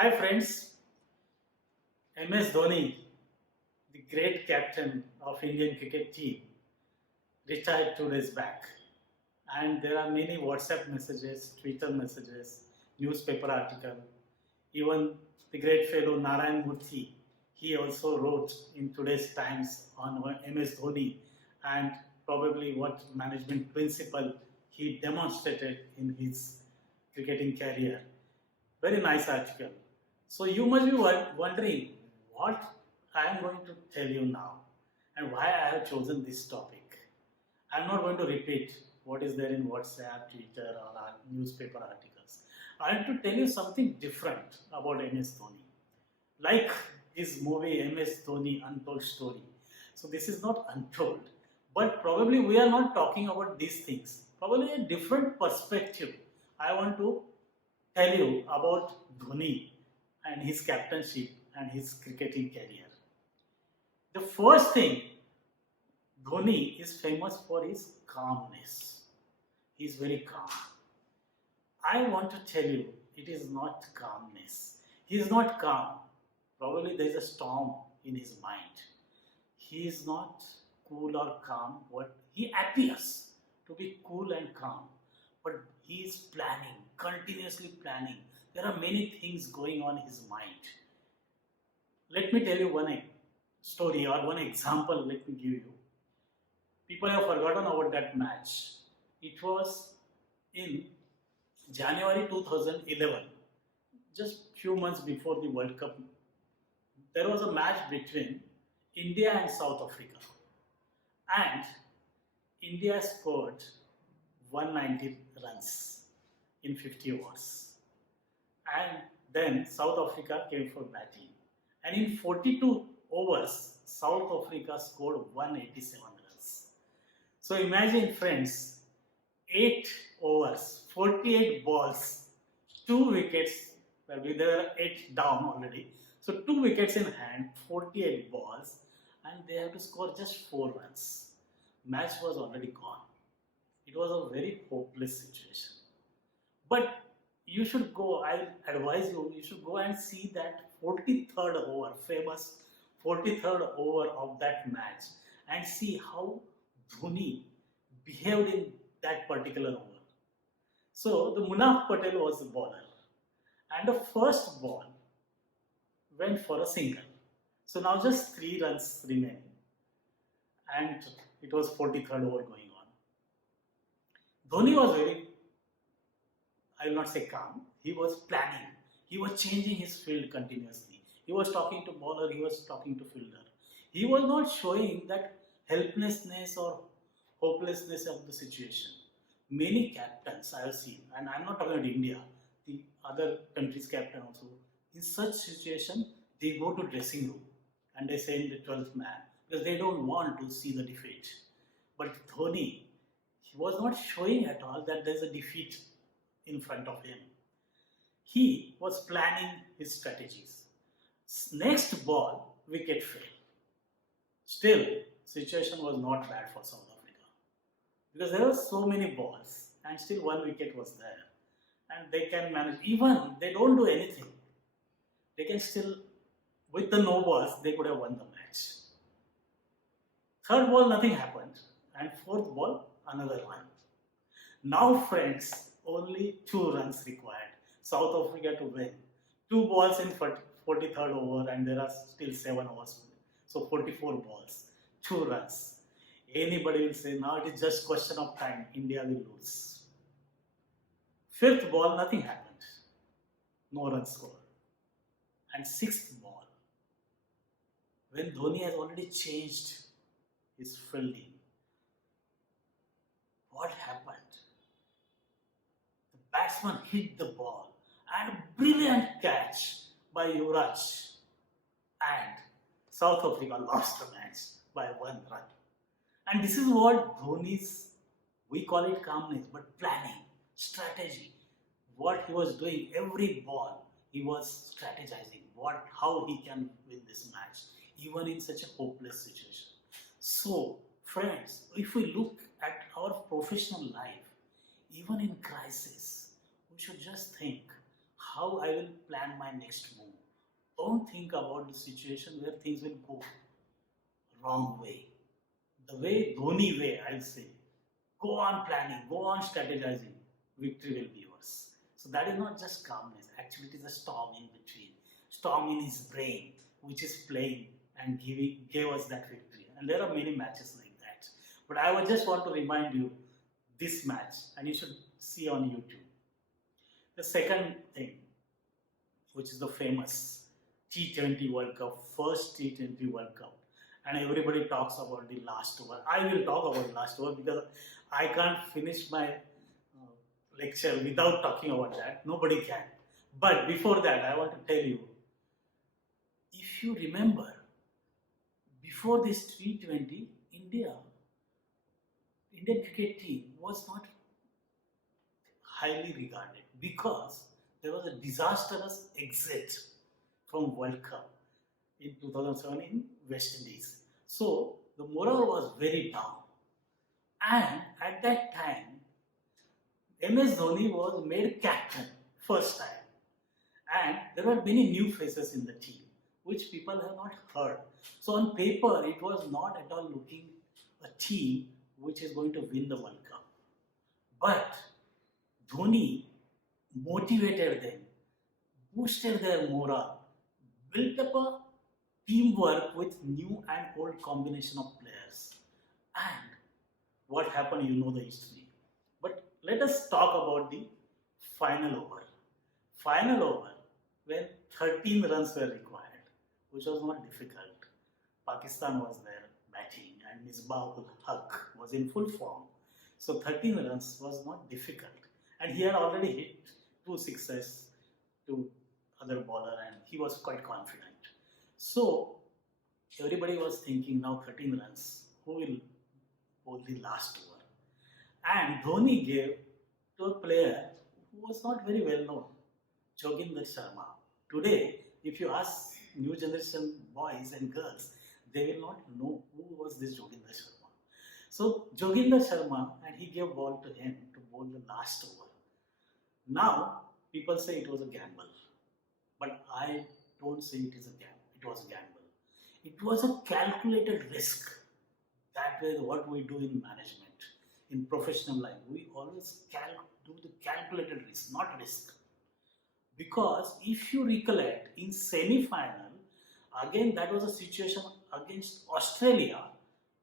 Hi friends, M S Dhoni, the great captain of Indian cricket team, retired 2 days back. And there are many WhatsApp messages, Twitter messages, newspaper article. Even the great fellow Narayan Murthy, he also wrote in today's Times on M S Dhoni and probably what management principle he demonstrated in his cricketing career. Very nice article. So you must be wondering what I am going to tell you now and why I have chosen this topic. I am not going to repeat what is there in WhatsApp, Twitter, or newspaper articles. I want to tell you something different about MS Dhoni. Like his movie MS Dhoni Untold Story. So this is not untold, but probably we are not talking about these things. Probably a different perspective. I want to tell you about Dhoni and his captainship and his cricketing career. The first thing, Dhoni is famous for his calmness. He is very calm. I want to tell you, it is not calmness. He is not calm. Probably there is a storm in his mind. He is not cool or calm. What he appears to be cool and calm, but he is planning, continuously planning. There are many things going on in his mind. Let me tell you one story or one example. Let me give you. People have forgotten about that match. It was in January 2011, just few months before the World Cup. There was a match between India and South Africa, and India scored 190 runs in 50 overs. And then South Africa came for batting. And in 42 overs, South Africa scored 187 runs. So imagine, friends, 8 overs, 48 balls, 2 wickets. Well, there were 8 down already. So 2 wickets in hand, 48 balls, and they have to score just 4 runs. Match was already gone. It was a very hopeless situation. But you should go, I advise you, you should go and see that 43rd over, famous 43rd over of that match, and see how Dhoni behaved in that particular over. So the Munaf Patel was the bowler, and the first ball went for a single. So now just 3 runs remaining, and it was 43rd over going on. Dhoni was very, I will not say calm, he was planning. He was changing his field continuously. He was talking to bowler, he was talking to fielder. He was not showing that helplessness or hopelessness of the situation. Many captains I have seen, and I am not talking about India, the other countries' captain also, in such situation, they go to dressing room and they say in the 12th man because they don't want to see the defeat. But Dhoni, he was not showing at all that there is a defeat in front of him. He was planning his strategies. Next ball, wicket fell. Still, situation was not bad for South Africa because there were so many balls and still 1 wicket was there. And they can manage, even they don't do anything. They can still, with the no balls, they could have won the match. Third ball, nothing happened. And fourth ball, another one. Now, friends, only 2 runs required. South Africa to win. 2 balls in 43rd over, and there are still 7 overs. So 44 balls, 2 runs. Anybody will say, now it is just question of time. India will lose. 5th ball, nothing happened. No run scored. And 6th ball, when Dhoni has already changed his fielding, what happened? The batsman hit the ball and brilliant catch by Yuvraj, and South Africa lost the match by 1 run. And this is what Dhoni's, we call it calmness, but planning, strategy. What he was doing, every ball, he was strategizing how he can win this match, even in such a hopeless situation. So, friends, if we look at our professional life, even in crisis, we should just think how I will plan my next move. Don't think about the situation where things will go wrong way. The way, Dhoni way, I'll say. Go on planning, go on strategizing. Victory will be yours. So that is not just calmness. Actually, it is a storm in between. Storm in his brain, which is playing and gave us that victory. And there are many matches like that. But I would just want to remind you this match, and you should see on YouTube. The second thing, which is the famous T20 World Cup, first T20 World Cup. And everybody talks about the last over. I will talk about last over because I can't finish my lecture without talking about that. Nobody can. But before that, I want to tell you, if you remember, before this T20, Indian cricket team was not highly regarded because there was a disastrous exit from World Cup in 2007 in West Indies. So the morale was very down. And at that time, M S Dhoni was made captain first time. And there were many new faces in the team, which people have not heard. So on paper, it was not at all looking a team which is going to win the World Cup. But Dhoni motivated them, boosted their morale, built up a teamwork with new and old combination of players. And what happened, you know the history. But let us talk about the final over. Final over, when 13 runs were required, which was not difficult. Pakistan was there batting and Misbah-ul Haq was in full form. So 13 runs was not difficult. And he had already hit 2 sixes to other bowler and he was quite confident. So everybody was thinking now 13 runs, who will bowl the last over? And Dhoni gave to a player who was not very well known, Joginder Sharma. Today, if you ask new generation boys and girls, they will not know who was this Joginder Sharma. So Joginder Sharma, and he gave ball to him to bowl the last over. Now, people say it was a gamble. But I don't say it is a gamble. It was a gamble. It was a calculated risk. That way, what we do in management, in professional life, we always do the calculated risk, not risk. Because if you recollect, in semi-final, again that was a situation against Australia.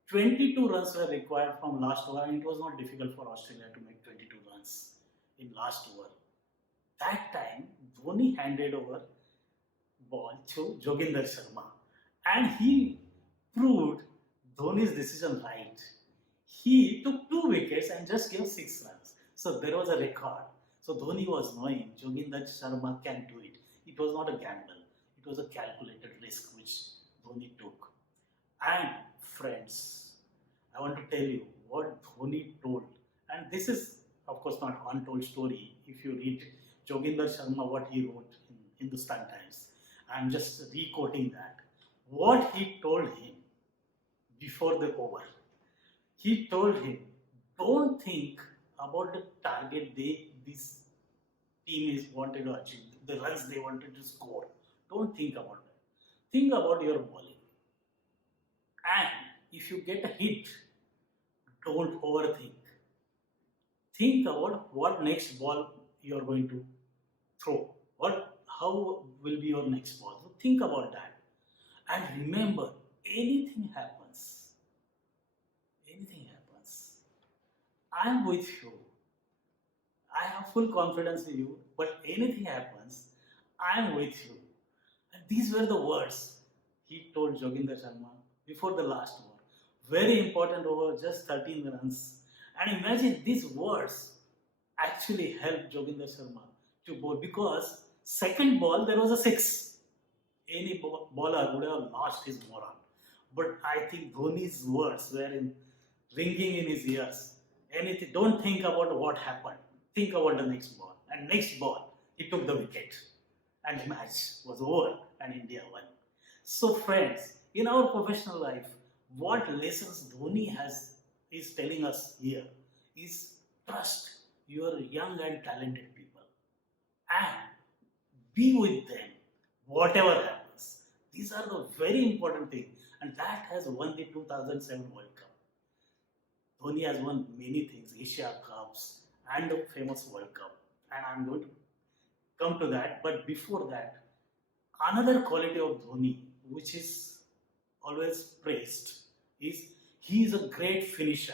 22 runs were required from last over, and it was not difficult for Australia to make 22 runs in last over. That time, Dhoni handed over ball to Joginder Sharma, and he proved Dhoni's decision right. He took 2 wickets and just gave 6 runs. So there was a record. So Dhoni was knowing Joginder Sharma can do it. It was not a gamble. It was a calculated risk which Dhoni took. And friends, I want to tell you what Dhoni told. And this is, of course, not untold story. If you read Joginder Sharma, what he wrote in Hindustan Times, I'm just re-quoting that. What he told him before the over. He told him, don't think about the target this team is wanted to achieve, the runs they wanted to score. Don't think about that. Think about your bowling. And if you get a hit, don't overthink. Think about what next ball you are going to throw. How will be your next ball? So think about that. And remember, anything happens. Anything happens. I am with you. I have full confidence in you, but anything happens, I am with you. And these were the words he told Joginder Sharma before the last over. Very important over, just 13 runs. And imagine these words actually helped Joginder Sharma to bowl because second ball there was a 6. Any bowler would have lost his morale. But I think Dhoni's words were ringing in his ears. Anything, don't think about what happened. Think about the next ball. And next ball, he took the wicket. And the match was over and India won. So friends, in our professional life, what lessons Dhoni is telling us here is trust your young and talented people. And be with them, whatever happens. These are the very important things, and that has won the 2007 World Cup. Dhoni has won many things, Asia Cups and the famous World Cup, and I'm going to come to that. But before that, another quality of Dhoni, which is always praised, is he is a great finisher.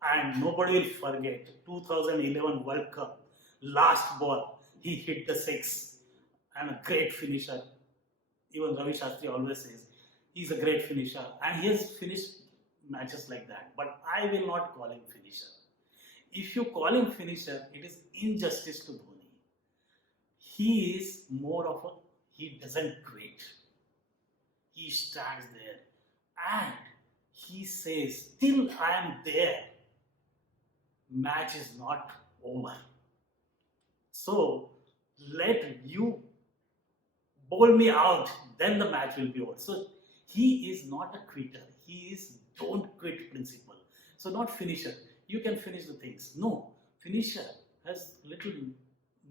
And nobody will forget 2011 World Cup, last ball, he hit the six, and a great finisher. Even Ravi Shastri always says he's a great finisher, and he has finished matches like that. But I will not call him finisher. If you call him finisher, it is injustice to Dhoni. He is more of a, he doesn't quit. He stands there and he says, till I am there, match is not over. So let you bowl me out, then the match will be over. So he is not a quitter. He is don't quit principle. So not finisher. You can finish the things. No, finisher has little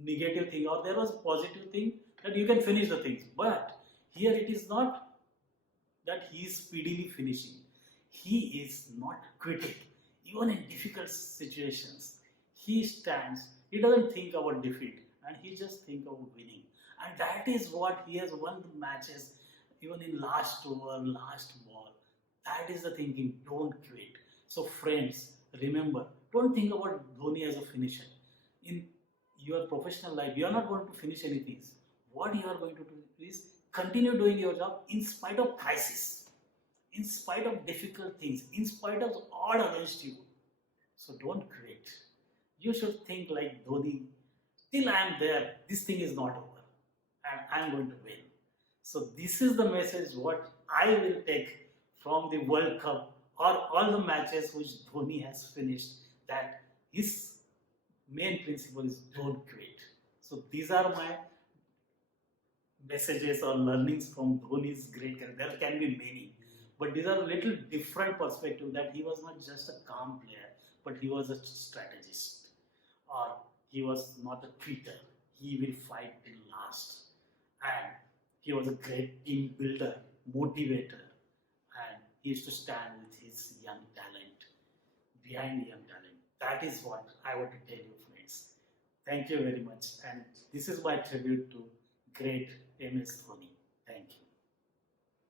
negative thing, or there was a positive thing that you can finish the things. But here it is not that he is speedily finishing. He is not quitting. Even in difficult situations, he stands. He doesn't think about defeat, and he just think about winning. And that is what he has won the matches, even in last over, last ball. That is the thinking. Don't quit. So friends, remember, don't think about Dhoni as a finisher. In your professional life, you are not going to finish anything. What you are going to do is continue doing your job in spite of crisis, in spite of difficult things, in spite of odd against you. So don't quit. You should think like Dhoni, till I am there, this thing is not over and I am going to win. So this is the message what I will take from the World Cup or all the matches which Dhoni has finished, that his main principle is don't quit. So these are my messages or learnings from Dhoni's great career. There can be many, but these are a little different perspective, that he was not just a calm player, but he was a strategist, or he was not a quitter. He will fight till last, and he was a great team builder, motivator, and he used to stand with his young talent, behind young talent. That is what I want to tell you, friends. Thank you very much, and this is my tribute to great M S Dhoni. Thank you.